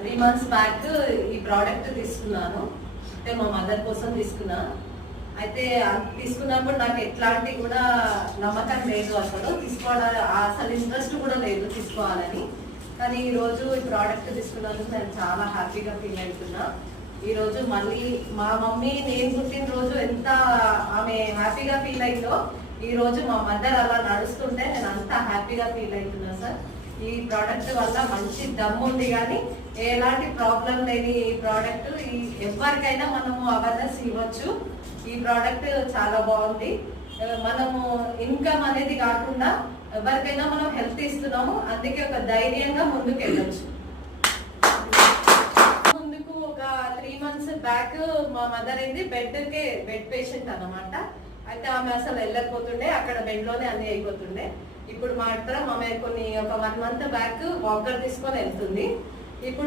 3 months back ఈ product తీసుకున్నాను. అంటే మా మదర్ కోసం తీసుకున్నా. అయితే తీసుకున్నప్పుడు నాకు ఎట్లాంటి కూడా నమ్మకం లేదు, అసలు ఇంట్రెస్ట్ కూడా లేదు తీసుకోవాలని. కానీ ఈ రోజు ఈ ప్రోడక్ట్ తీసుకున్నందుకు నేను చాలా హ్యాపీగా ఫీల్ అవుతున్నా. ఈ రోజు మళ్ళీ మా మమ్మీ నేను పుట్టినరోజు ఎంత ఆమె హ్యాపీగా ఫీల్ అయిందో, ఈ రోజు మా మదర్ అలా నడుస్తుంటే నేను అంత హ్యాపీగా ఫీల్ అవుతున్నా సార్. ఈ ప్రోడక్ట్ వల్ల మంచి దమ్ ఉంది, కానీ ఎలాంటి ప్రాబ్లం లేని ఈ ప్రోడక్ట్ ఎవరికైనా మనము అవేర్నెస్ ఇవ్వచ్చు. ఈ ప్రోడక్ట్ చాలా బాగుంది. మనము ఇన్కమ్ అనేది కాకుండా ఎవరికైనా మనం హెల్త్ ఇస్తున్నాము, అందుకే ఒక ధైర్యంగా ముందుకు వెళ్ళొచ్చు. ముందుకు ఒక 3 months బ్యాక్ మా మదర్ అయింది బెడ్ పేషెంట్ అన్నమాట. అయితే ఆమె అసలు వెళ్ళకపోతుండే, అక్కడ బెడ్ లోనే అన్ని అయిపోతుండే. ఇప్పుడు మాత్రం ఆమె ఒక 1 month బ్యాక్ వాకర్ తీసుకొని వెళ్తుంది. ఇప్పుడు